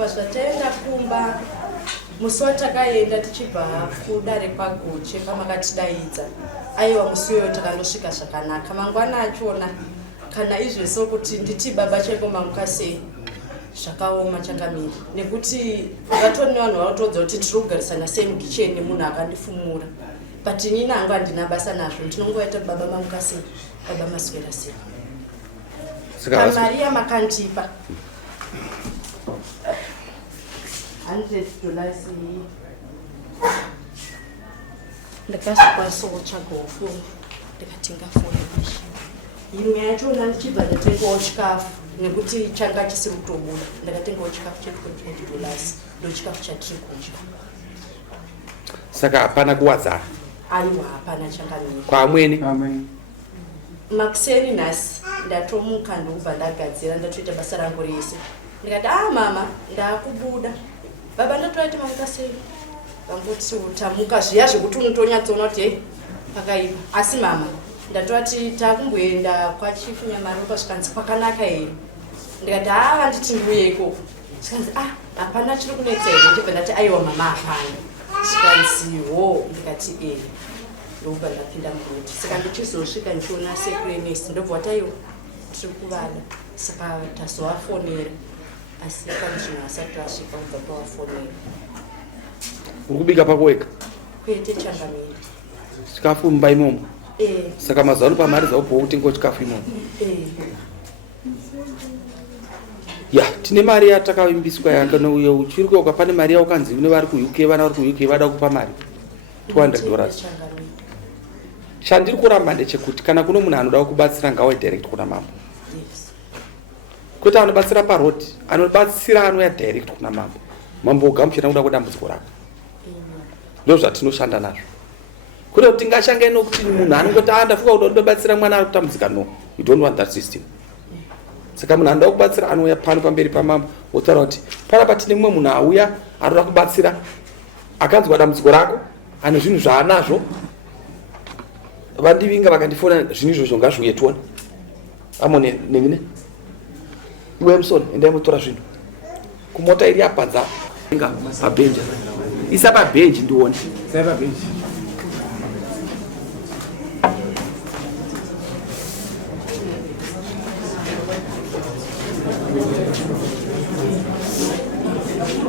baba zvataenda kumba musi watakaenda tichibva kudare kwagoche pamakatidaidza aiwa musi uyoyo takandosvika zvakanaka mangwana achona kana izveso kuti nditi baba chaikoma sei zvakaoma chakamira nekuti vatoni vanhu vanotodza kuti tiri kugarisana sei mukicheni munhu akandifumura but inini anga handina basa nazvo ndinongoita baba mamukasei baba maswera sei kamari yamakandipa $100 ndakazvikwanisa kutsvagawo foni ndikatenga foni imwe yachona ndichibva ndatengawo chikafu nekuti changa chisiri kutobuda ndakatengawo chikafu $20 ndo chikafu chatiri kudya saka hapana kuwadzana aiwa hapana changamira kwaamweni makuseni nhasi ndatomuka ndokubva ndagadzira ndatoita basa rangu rese ndikati mama ndakubuda baba ndatoiti mamukasei vangoti utamuka zviya zvekuti unotonyatsoona kuti hei pakaipa asi mama ndatoti takumboenda kwachifu nyamaropa zvikanzi kwakanaka here ndikati vanditi ndiuye ikoko zvikanzi hapana chiri kunetsa here ndibva ndati aiwa mama hapana zvikanziwo ndikati ndobva ndapinda muroti saka ndichizosvika ndichiona sekurenesi ndobva wataiwa tiri kuvada saka tazovafonera asi kanzvino asati asvika kubva pavafonera uri kubika pako wega kwete changamira chikafu mumba imomo saka mazuva ano pamari dzaupowa kutengawo chikafu imomo ya tine mari yatakavimbiswa yanganouyo uchiri kuyoka pane mari yaukanzi nevari kuuk vana vari kuuk vada kupa mari $200 chandiri kuramba ndechekuti kana kuno munhu anoda kubatsira ngawe direct kuna mambo kwete anobatsira parodi anobatsira anouya direct kuna mambo mambo ogamuchena kuda kudambudziko rako ndo zvatinoshanda nazvo kune kuti tingashange nokuti munhu anongoti ndafika kuda kundobatsira mwana ari kutambudzika no you don't want that system saka munhu anoda kubatsira anouya pano pamberi pamambo wotaura kuti panapa tine mumwe munhu auya anoda kubatsira akanzwa dambudziko rako ane zvinhu zvaanazvo vandivinga vakandifona zvinhu izvozvo ngazviuye tione amone nengine iwe musoni endai mutora zvinhu kumota iri apadza inga pabhenji isa pabhenji ndione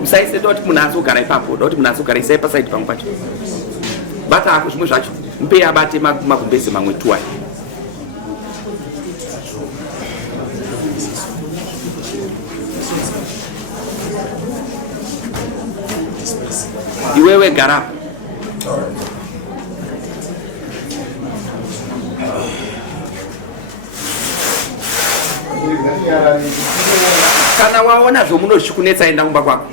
musaiseda kuti munhu azogara ipapo da kuti munhu azogara isai pasaidi pamwe pacho bata ako zvimwe zvacho mupei abate magumbezi mamwe tuwai iwewe garapo kana waona zvomuno zvichikunetsa enda kumba kwako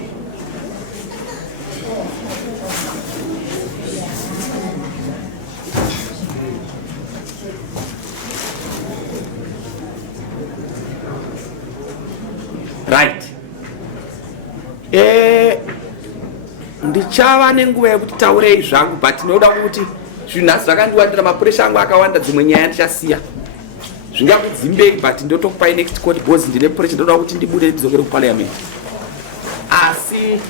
right ndichava nenguva yekuti taurei zvangu but ndinoda kuti zvinhu nhasi zvakandiwandira mapuresha angu akawanda dzimwe nyaya ndichasiya zvingakudzimbei but ndotokupai next court bos ndine puresha ndoda kuti ndibude ndizokere kuparliament asi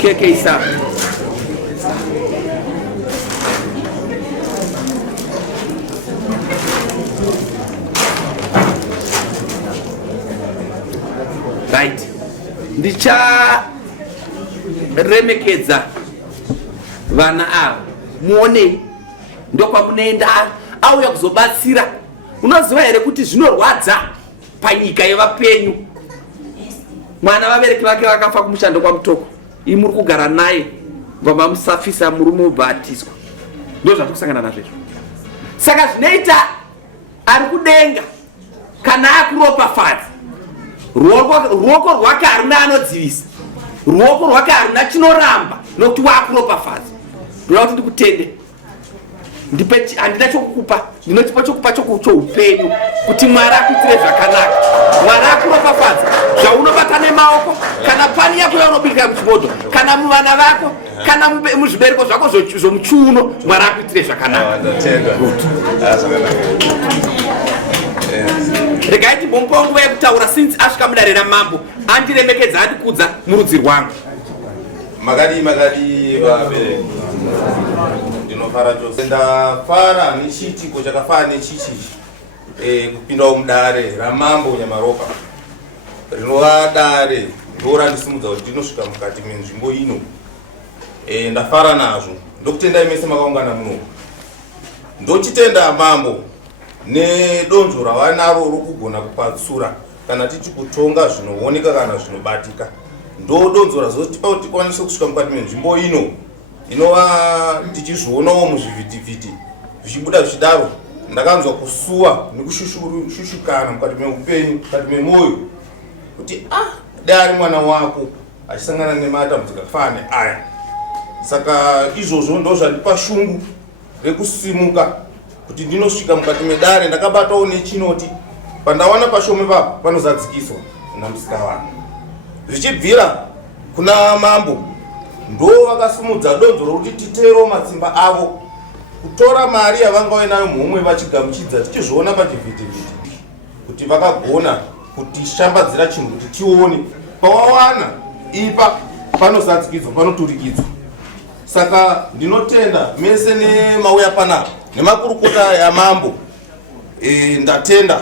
keke isa right ndicharemekedza vana ava muonei ndokwamunoenda auya kuzobatsira unoziva here kuti zvinorwadza panyika yevapenyu mwana vabereki vake vakafa kumushando kwamutoko ii muri kugara naye bva mamusafisa muri mubatiswa ndo zvatiri kusangana nazvezvo saka zvinoita ari kudenga kana akuropafadza ruoko rwake haruna anodzivisa ruoko rwake haruna chinoramba nokuti waakuropafadza ndoda kuti ndikutende handina chokukupa ndinochipa chokupa choupenyu kuti mwari akuitire zvakanaka mwari akuropafadza zvaunobata nemaoko kana pani yako yaunobikira muchibodo kana muvana vako kana muzvibereko zvako zvomuchiuno Mwari akuitire zvakanaka. Regai timbomupao nguva yekutaura since asvika mudare ramambo andiremekedza andikudza murudzi rwangu. Makadi vabereki ndinofara chose ndafara nechitiko chakafana nechichi kupindawo mudare ramambo Nyamaropa rinova dare ndorandisimudza kuti ndinosvika mukati menzvimbo ino. Ndafara nazvo ndokutendai mese makaungana muno. Ndochitenda mambo nedonzvo ravanaro rokugona kupatsura kana tichi kutonga zvinooneka kana zvinobatika. Ndodonzvo razotipa kuti tikwanise kusvika mukati menzvimbo ino inova tichizvionawo muzvivhitivhiti zvichibuda zvichidaro. Ndakanzwa kusuwa nekushushukana mukati meupenyu, mukati memwoyo kuti dai mwana wako achisangana nematambudziko akafana neaya. Saka izvozvo ndozvandipa shungu rekusimuka kuti ndinosvika mukati medare. Ndakabatawo nechinoti pandawana pashome papo panozadzikiswa namusikavanhu. Zvichibvira kuna mambo ndo vakasimudza donzo rokuti titeero matsimba avo kutora mari yavanga nayo muhomwe vachigamuchidza tichizviona pachivhitivhiti kuti vakagona kuti shambadzira chinhu kuti tione pawawana ipa panosadzikidzwa panoturikidzwa. Saka ndinotenda mese nemauya panapa nemakurukota yamambo. Ndatenda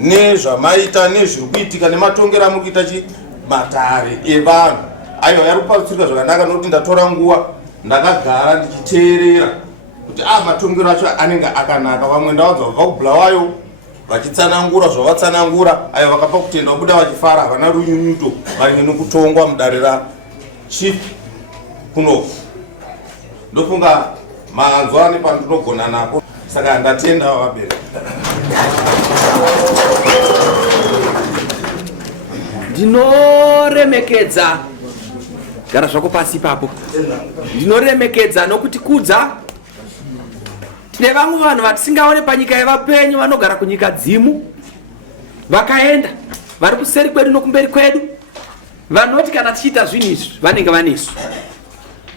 nezvamaita nezviri kuitika nematongero amurikuita matare evanhu aiwa yari kupatsirika zvakanaka nokuti ndatora nguva ndakagara ndichiteerera kuti matongero acho anenge akanaka. Vamwe ndawanzwa kubva kuBulawayo vachitsanangura zvavatsanangura aiwa vakapa kutenda kubuda vachifara havana runyunyuto maringe nokutongwa mudare rachief kuno. Ndofunga manzwani pandinogona napo. Saka ndatenda vabereki. Ndinoremekedza gara zvako pasi papo. Ndinoremekedza nokuti kudza tine vamwe vanhu vatisingaone panyika yevapenyu vanogara kunyika dzimu vakaenda vari kuseri kwedu nokumberi kwedu vanoti kana tichiita zvinhu izvi vanenge vanesu,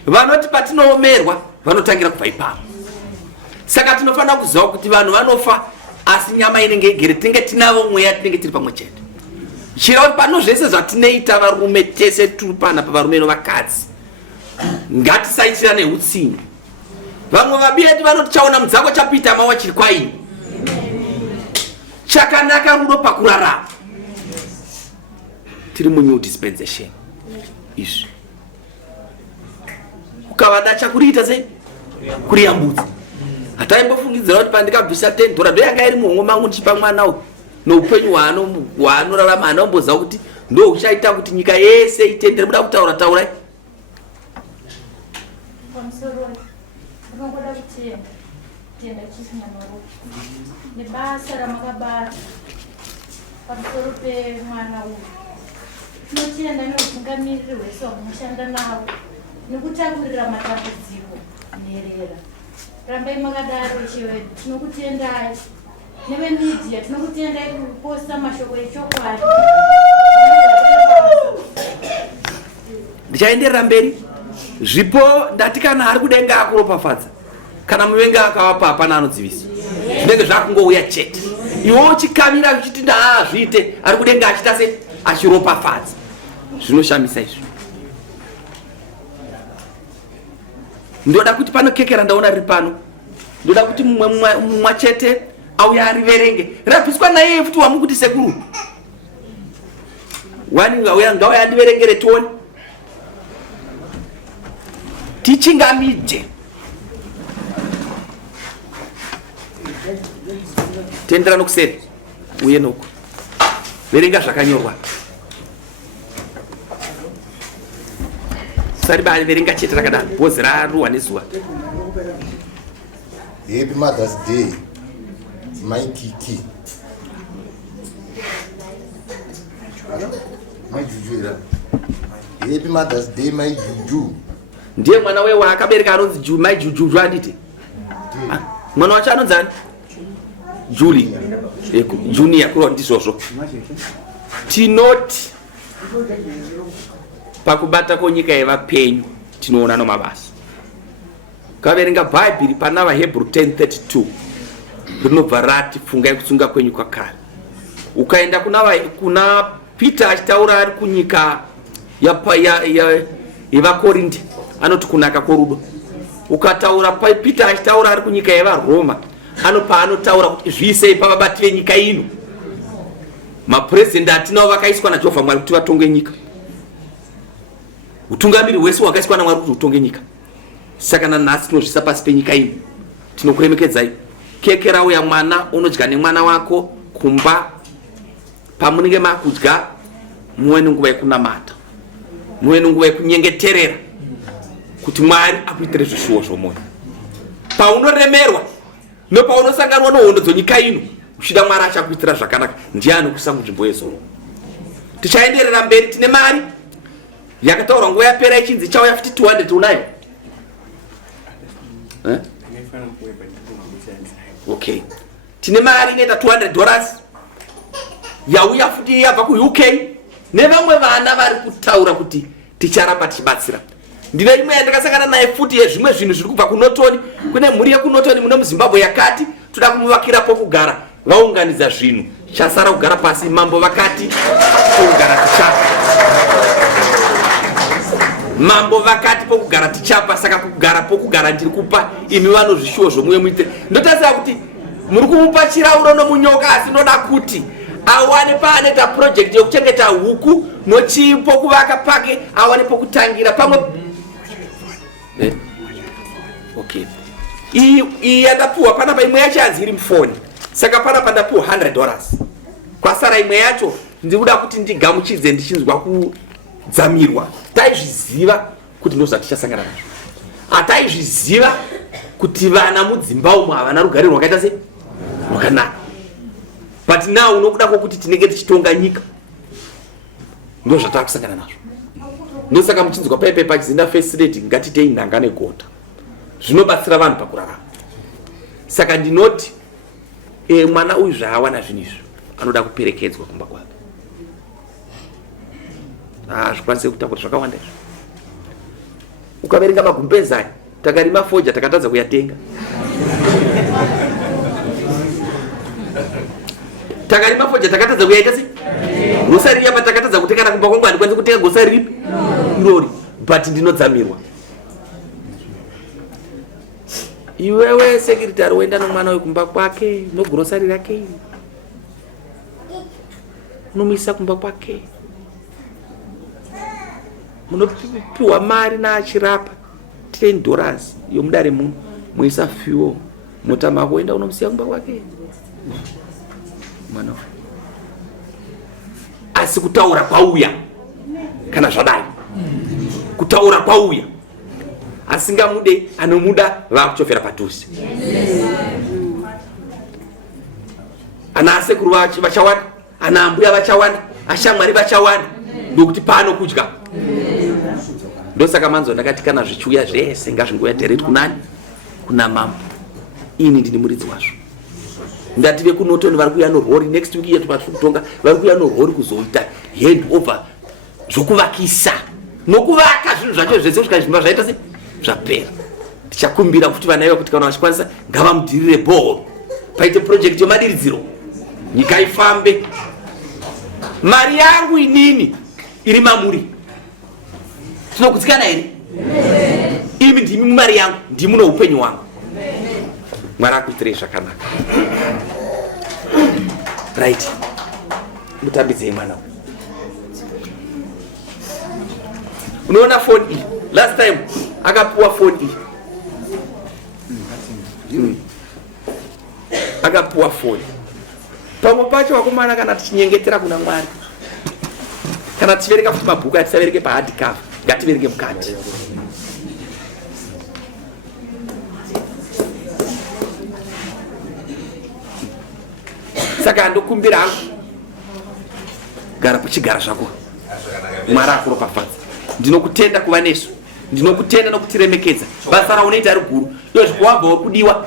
vanoti patinoomerwa vanotangira kubva ipapo. Saka tinofanira kuziva kuti vanhu vanofa asi nyama inenge igere tinenge tinavo mweya tinenge tiri pamwe chete. Chiro pano zvese zvatinoita varume tese turi panapa varume novakadzi ngatisaitira neutsinye. Vamwe vabiyeti vanoti chaona mudzako chapita mawa chiri kwaini. Chakanaka rudo pakurarama. Tiri mu dispensation izvi. Ukavada chakuriita sei? Kuriyambudza. Hataimbofungidzira kuti pandikabvisa $10 ndoyanga iri muhomwe mangu ndichipa mwana uyu noupenyu hwaanorarama anomboziva kuti ndo uchaita kuti nyika yese itendere. Buda kutaura taurai. Pamusoro ndinoda kuti tenda Chief Nyamaropa nebasa ramakabata pamusoro pemwana uyu. Tinotenda neutungamiriri hwese wamunoshanda nawo nekutakurira matambudziko nherera. Rambai makadaro chiwe. Tinokutendai nevemedia tinokutendai kuposta mashoko echokwadi. Ndichaenderera mberi. Zvipo ndati kana ari kudenga akuropafadza kana muvenga akavapa hapana anodzivisa. Zvinenge zvakungouya chete. Iwo uchikavira uchiti zviite ari kudenga achita sei achiropafadza. Zvinoshamisa izvi. Ndoda kuti panokekera ndaona riri pano. Ndoda kuti mumwe chete auya ariverenge. Rabviswa naye futi wamukuti sekuru. Wani ngauya andiverengere tione. Tichingamidze. Tendera nokuseri. Uye noku. Verenga zvakanyorwa. Sari bani verenga chete rakadaro. Bhozi raruwa nezuva. Happy Mother's Day, my Kiki. My Juju. Happy Mother's Day, my Juju. Ndiye mwana wewe akabereka anonzi my Juju zvanditi. Mwana wacho anonzi ani? Julie. Junior kuro ndizvozvo. Tinoti pakubata konyika yevapenyu tinoona nomabasa. Ukaverenga Bhaibheri pana vaHebrew 10:32 rinobva rati fungai kusunga kwenyu kwakare. Ukaenda kuna Peter achitaura ari kunyika yevaKorinde anoti kunaka kworudo. Ukataura Peter achitaura ari kunyika yevaRoma anotaura kuti zviisei pavabati venyika ino. Mapresident atinavo vakaiswa naJehovha Mwari kuti vatonge nyika. Utungamiri hwese hwakaiswa naMwari kuti utonge nyika. Saka nanhasi tinozvisa pasi penyika ino. Tinokuremekedzai. Keke rauya mwana unodya nemwana wako kumba pamunenge makudya muwe nenguva yekunamata. Muwe nenguva yekunyengeterera kuti Mwari akuitire zvishuwo zvomoyo. Paunoremerwa nepaunosanganwa nehondo dzonyika ino uchida Mwari achakuitira zvakanaka. Ndiani kusa munzvimbo yezoro. Tichaenderera mberi tine mari yakataurwa nguva yapera ichinzi chauya futi 200 unayo. Okay. Tine mari inoita $200 yauya futi yabva kuUK nevamwe vana vari kutaura kuti ticharamba tichibatsira. Ndine imwe yandakasangana naye futi yezvimwe zvinhu zviri kubva kuNotoni. Kune mhuri yekuNotoni muno muZimbabwe yakati toda kumuvakira pokugara. Vaunganidza zvinhu chasara kugara pasi. Mambo vakati pokugara tichapa. Mambo vakati pokugara tichapa. Saka pokugara ndiri kupa imi vanozvishuwo zvomuye muite. Ndotaziva kuti muri kumupa chirauro nomunyoka asi ndoda kuti awane paanoita project yekuchengeta huku nochipo kuvaka pake awane pokutangira pamwe. Okay. Iyi yandapuwa panapa imwe yacho yanzi iri mufoni. Saka panapa ndapuwa $100. Kwasara imwe yacho ndikuda kuti ndigamuchidze ndichinzwa kudzamirwa. Taizviziva kuti ndozvatichasangana nazvo. Hataizviziva kuti vana mudzimba umo havana rugare rwakaita sei rwakanaka. But now unokuda kwokuti tinenge tichitonga nyika ndozvatakusangana nazvo. Ndosaka muchinzwa paipai pachizinda first lady ngatitei nhanga negota. Zvinobatsira vanhu pakurarama. Saka ndinoti mwana uyu zvaawana zvinhu izvi anoda kuperekedzwa kumba kwake. Zvikwanise kuita kuti zvakawanda izvo. Ukaverenga magumbezani takarima foja takatadza kuyatenga. Takarima foja takatadza kuyaita sei? Gosari yapa takatadza kutenga kumba kwangu handikwanisi kutenga gosari ripi? Irori. But ndinodzamirwa. Iwewe secretary woenda nomwana wekumba kwake nogrosari rake unomisa kumba kwake munopiwa mari naachirapa $10 yomudare muno muisa fuel motama kuenda unomsiya kumba kwake mwana. Asi kutaura kwauya kana zvadai kutaura kwauya asingamude anomuda vakuchofera padhuze. Ana asekuru vachawanda, ana ambuya vachawanda, ashamwari vachawanda, ndokuti pano kudya. Ndosaka manzo ndakati kana zvichiuya zvese ngazvingoya direct kunani kuna mambo. Ini ndini muridzi wazvo. Ndative kuNotoni vari kuuya norori next week yetu patikutonga vari kuuya norori kuzoita hand over zvokuvakisa nokuvaka zvinhu zvacho zvese kusvika zvimba zvaita sei zvapera. Tichakumbira kuti vana iva kuti kana vachikwanisa ngavamudirire bhoro paite project yomadiridziro nyika ifambe. Mari yangu inini iri mamuri. Tinokutsikana here? Imi ndimi mari yangu ndimi noupenyu hwangu. Mwari akuitirei zvakanaka. Right. Mutambidzei mwana. Unoona phone iyi. Last time akapuwa phone iyi. Akapuwa phone. Pamwe pacho wakomana kana tichinyengetera kuna Mwari. Kana tichiverenga futi mabhuku atisavereke pahard cover. Ngativerenge mukati. Saka ndokumbira hangu gara pachigara zvako Mwari akuropafadza. Ndinokutenda kuva nesu, ndinokutenda nokutiremekedza. Basa raunoita ari guru. Iwe zvikuwabva kudiwa